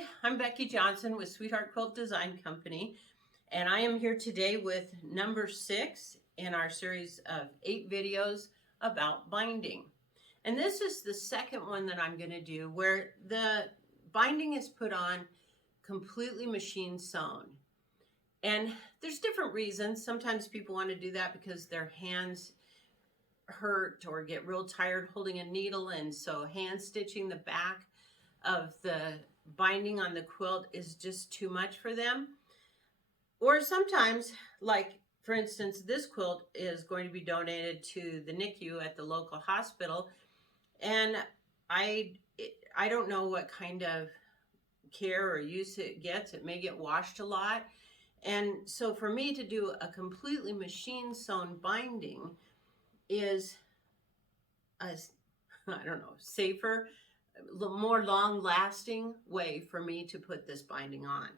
Hi, I'm Becky Johnson with Sweetheart Quilt Design Company, and I am here today with number 6 in our series of 8 videos about binding. And this is the second one that I'm going to do where the binding is put on completely machine sewn. And there's different reasons. Sometimes people want to do that because their hands hurt or get real tired holding a needle, and so hand stitching the back of the binding on the quilt is just too much for them. Or sometimes, like for instance, this quilt is going to be donated to the NICU at the local hospital, and I don't know what kind of care or use it gets. It may get washed a lot, and so for me to do a completely machine sewn binding is a, I don't know, safer, more long-lasting way for me to put this binding on.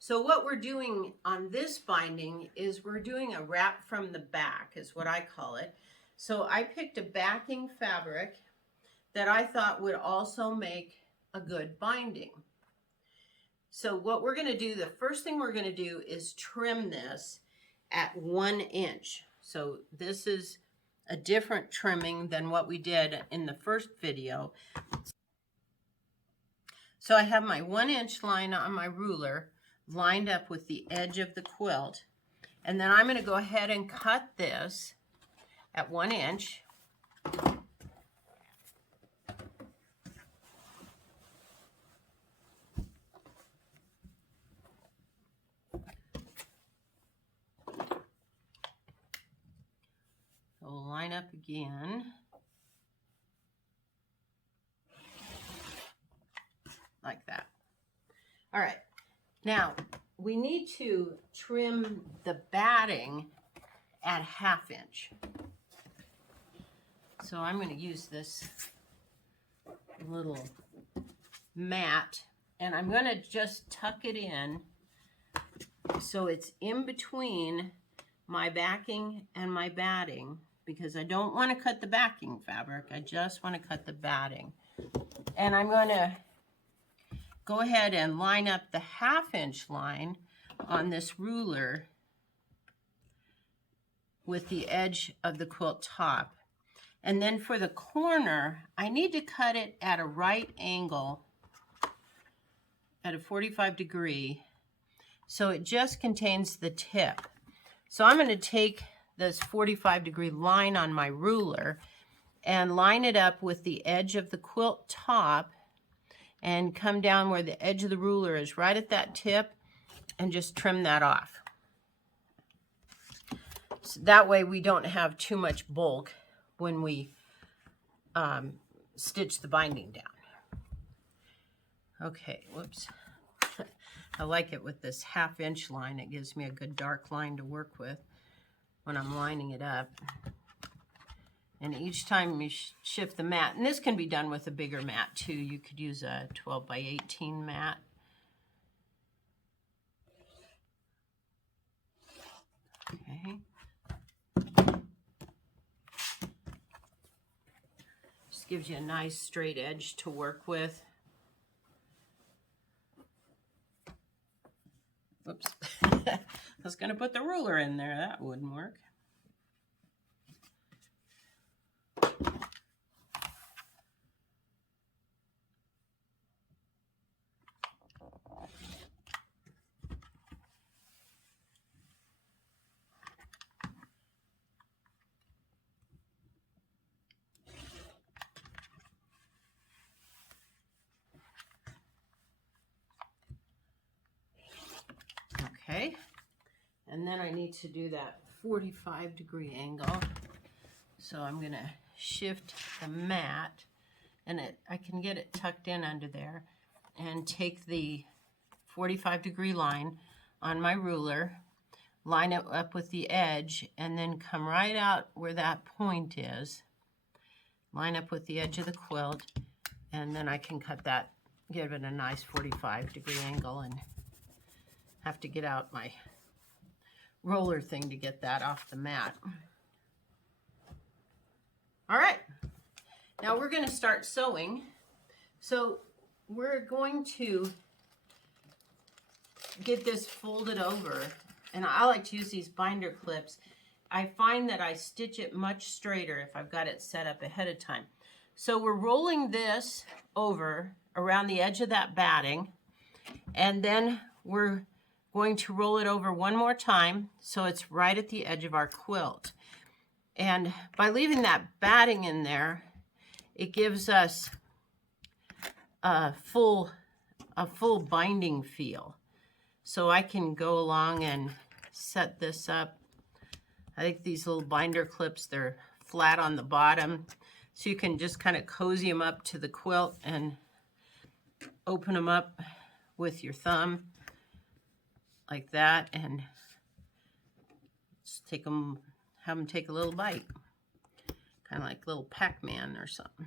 So what we're doing on this binding is we're doing a wrap from the back, is what I call it. So I picked a backing fabric that I thought would also make a good binding. So what we're going to do, the first thing we're going to do is trim this at 1 inch. So this is a different trimming than what we did in the first video. So I have my 1 inch line on my ruler lined up with the edge of the quilt. And then I'm going to go ahead and cut this at 1 inch. So we'll line up again. Like that. All right, now we need to trim the batting at 1/2 inch. So I'm going to use this little mat, and I'm going to just tuck it in so it's in between my backing and my batting, because I don't want to cut the backing fabric. I just want to cut the batting. And I'm going to go ahead and line up the 1/2 inch line on this ruler with the edge of the quilt top. And then for the corner, I need to cut it at a right angle at a 45 degree, so it just contains the tip. So I'm going to take this 45 degree line on my ruler and line it up with the edge of the quilt top and come down where the edge of the ruler is, right at that tip, and just trim that off. So that way we don't have too much bulk when we stitch the binding down. Okay, whoops. I like it with this 1/2 inch line. It gives me a good dark line to work with when I'm lining it up. And each time you shift the mat, and this can be done with a bigger mat too. You could use a 12 by 18 mat. Okay. Just gives you a nice straight edge to work with. Whoops. I was going to put the ruler in there. That wouldn't work. Okay, and then I need to do that 45 degree angle. So I'm going to shift the mat, and I can get it tucked in under there, and take the 45 degree line on my ruler, line it up with the edge, and then come right out where that point is, line up with the edge of the quilt, and then I can cut that, give it a nice 45 degree angle, and have to get out my roller thing to get that off the mat. All right, now we're going to start sewing. So we're going to get this folded over, and I like to use these binder clips, I find that I stitch it much straighter if I've got it set up ahead of time. So we're rolling this over around the edge of that batting, and then we're going to roll it over one more time so it's right at the edge of our quilt. And by leaving that batting in there, it gives us a full binding feel. So I can go along and set this up. I think these little binder clips, they're flat on the bottom, so you can just kind of cozy them up to the quilt and open them up with your thumb like that, and just take them, have them take a little bite, kind of like little Pac-Man or something.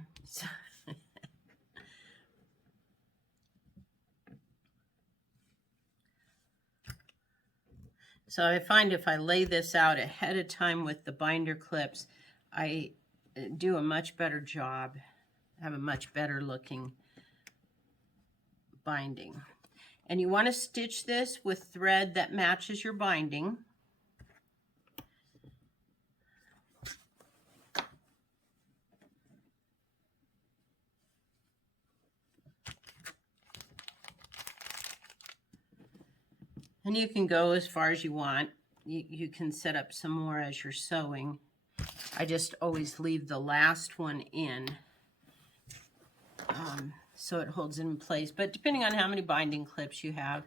So I find if I lay this out ahead of time with the binder clips, I do a much better job, have a much better looking binding. And you want to stitch this with thread that matches your binding. And you can go as far as you want. You can set up some more as you're sewing. I just always leave the last one in so it holds it in place. But depending on how many binding clips you have,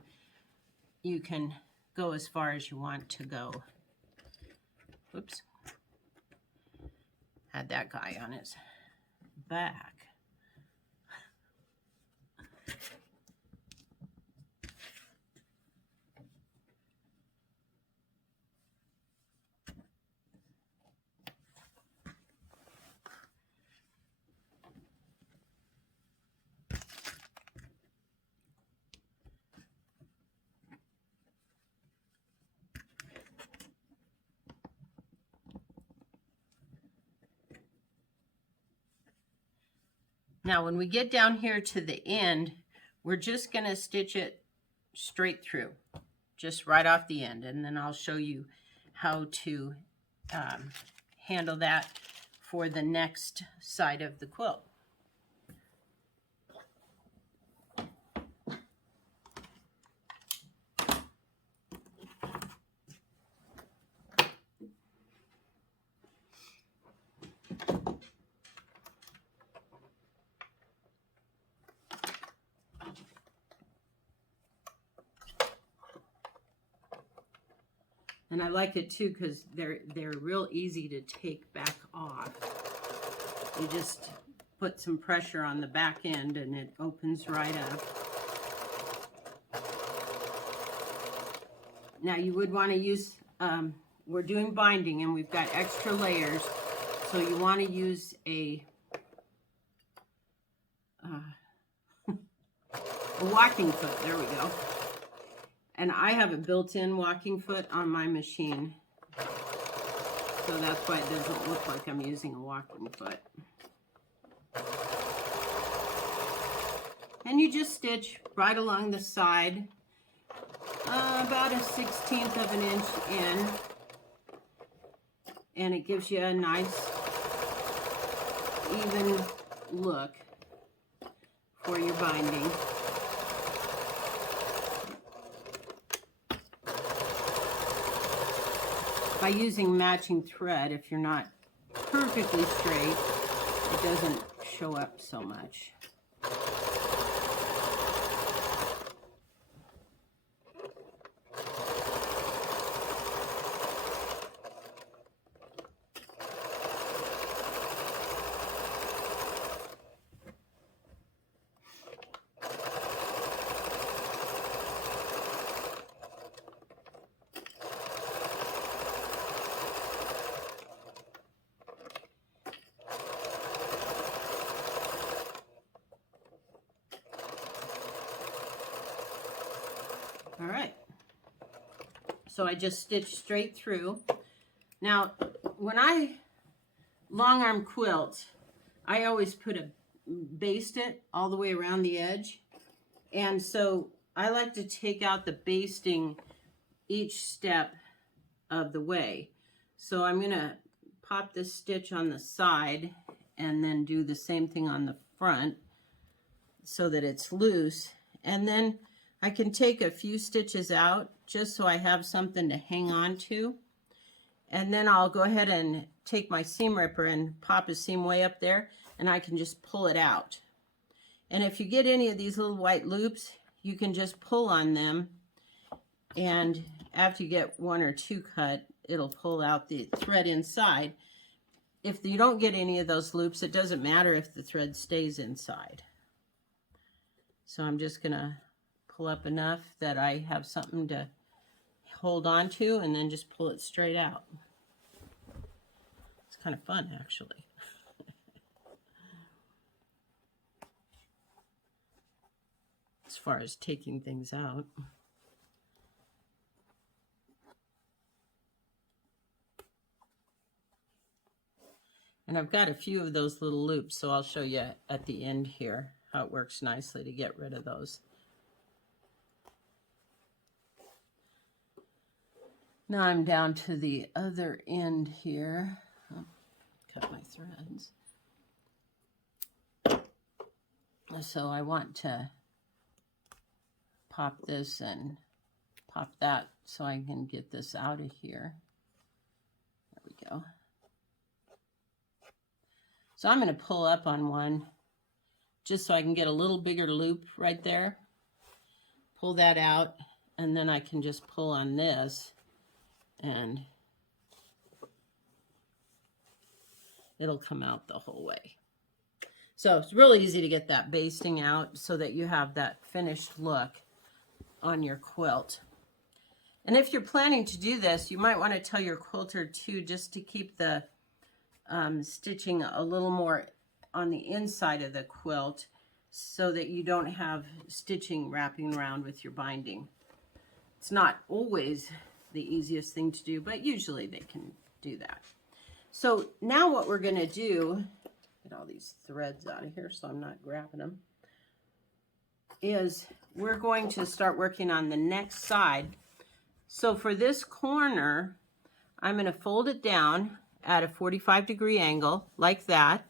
you can go as far as you want to go. Whoops. Had that guy on his back. Now, when we get down here to the end, we're just going to stitch it straight through, just right off the end. And then I'll show you how to handle that for the next side of the quilt. And I like it too because they're real easy to take back off. You just put some pressure on the back end and it opens right up. Now you would want to use, we're doing binding and we've got extra layers, so you want to use a walking foot. There we go. And I have a built-in walking foot on my machine, so that's why it doesn't look like I'm using a walking foot. And you just stitch right along the side, about 1/16 of an inch in, and it gives you a nice even look for your binding. By using matching thread, if you're not perfectly straight, it doesn't show up so much. All right, so I just stitched straight through. Now, when I long arm quilt, I always baste it all the way around the edge. And so I like to take out the basting each step of the way. So I'm going to pop this stitch on the side and then do the same thing on the front so that it's loose. And then I can take a few stitches out just so I have something to hang on to. And then I'll go ahead and take my seam ripper and pop a seam way up there, and I can just pull it out. And if you get any of these little white loops, you can just pull on them, and after you get one or two cut, it'll pull out the thread inside. If you don't get any of those loops, it doesn't matter if the thread stays inside. So I'm just gonna pull up enough that I have something to hold on to, and then just pull it straight out. It's kind of fun, actually. As far as taking things out. And I've got a few of those little loops, so I'll show you at the end here how it works nicely to get rid of those. Now I'm down to the other end here. Oh, cut my threads. So I want to pop this and pop that so I can get this out of here. There we go. So I'm going to pull up on one just so I can get a little bigger loop right there. Pull that out, and then I can just pull on this, and it'll come out the whole way. So it's really easy to get that basting out so that you have that finished look on your quilt. And if you're planning to do this, you might want to tell your quilter too, just to keep the stitching a little more on the inside of the quilt so that you don't have stitching wrapping around with your binding. It's not always the easiest thing to do, but usually they can do that. So now what we're going to do, get all these threads out of here so I'm not grabbing them, is we're going to start working on the next side. So for this corner, I'm going to fold it down at a 45-degree angle like that.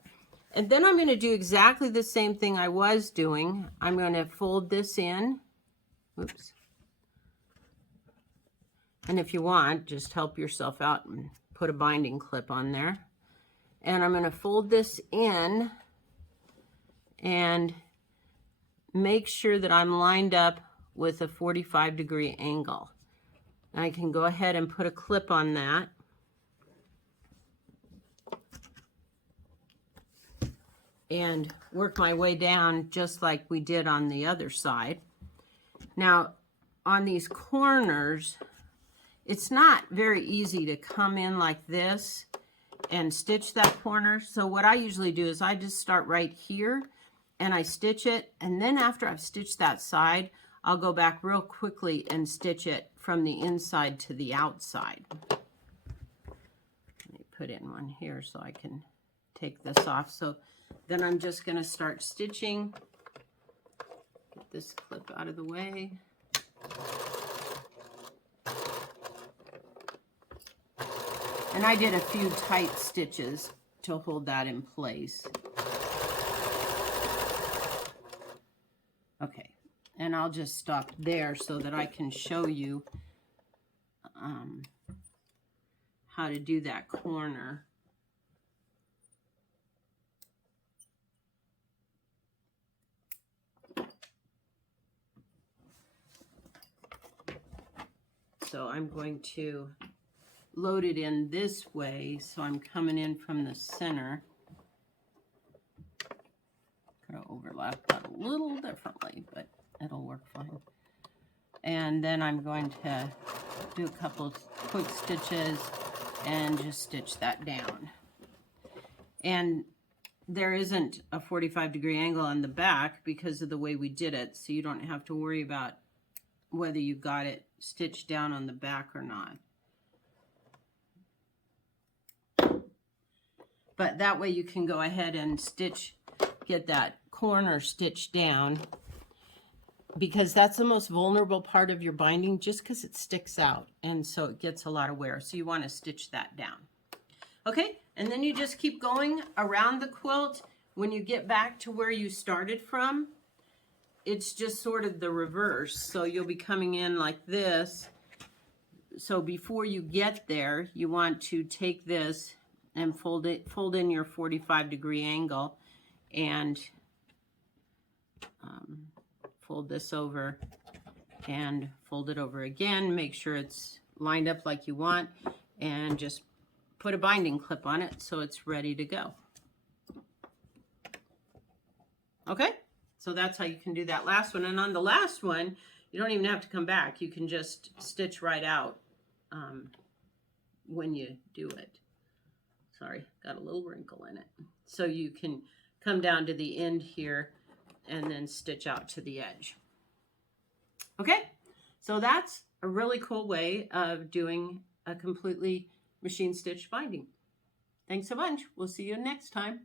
And then I'm going to do exactly the same thing I was doing. I'm going to fold this in. Oops. And if you want, just help yourself out and put a binding clip on there. And I'm going to fold this in and make sure that I'm lined up with a 45-degree angle. I can go ahead and put a clip on that. And work my way down just like we did on the other side. Now, on these corners, it's not very easy to come in like this and stitch that corner. So what I usually do is I just start right here and I stitch it, and then after I've stitched that side, I'll go back real quickly and stitch it from the inside to the outside. Let me put in one here so I can take this off. So then I'm just going to start stitching. Get this clip out of the way. And I did a few tight stitches to hold that in place. Okay, and I'll just stop there so that I can show you how to do that corner. So I'm going to load it in this way, so I'm coming in from the center. Gotta overlap that a little differently, but it'll work fine. And then I'm going to do a couple quick stitches and just stitch that down. And there isn't a 45-degree angle on the back because of the way we did it, so you don't have to worry about whether you got it stitched down on the back or not. But that way you can go ahead and stitch, get that corner stitched down. because that's the most vulnerable part of your binding, just because it sticks out, and so it gets a lot of wear. So you want to stitch that down. Okay, and then you just keep going around the quilt. When you get back to where you started from, it's just sort of the reverse. So you'll be coming in like this. So before you get there, you want to take this and fold in your 45-degree angle, and fold this over and fold it over again. Make sure it's lined up like you want, and just put a binding clip on it so it's ready to go. Okay, so that's how you can do that last one. And on the last one, you don't even have to come back. You can just stitch right out when you do it. Sorry, got a little wrinkle in it. So you can come down to the end here and then stitch out to the edge. Okay, so that's a really cool way of doing a completely machine stitch binding. Thanks a bunch. We'll see you next time.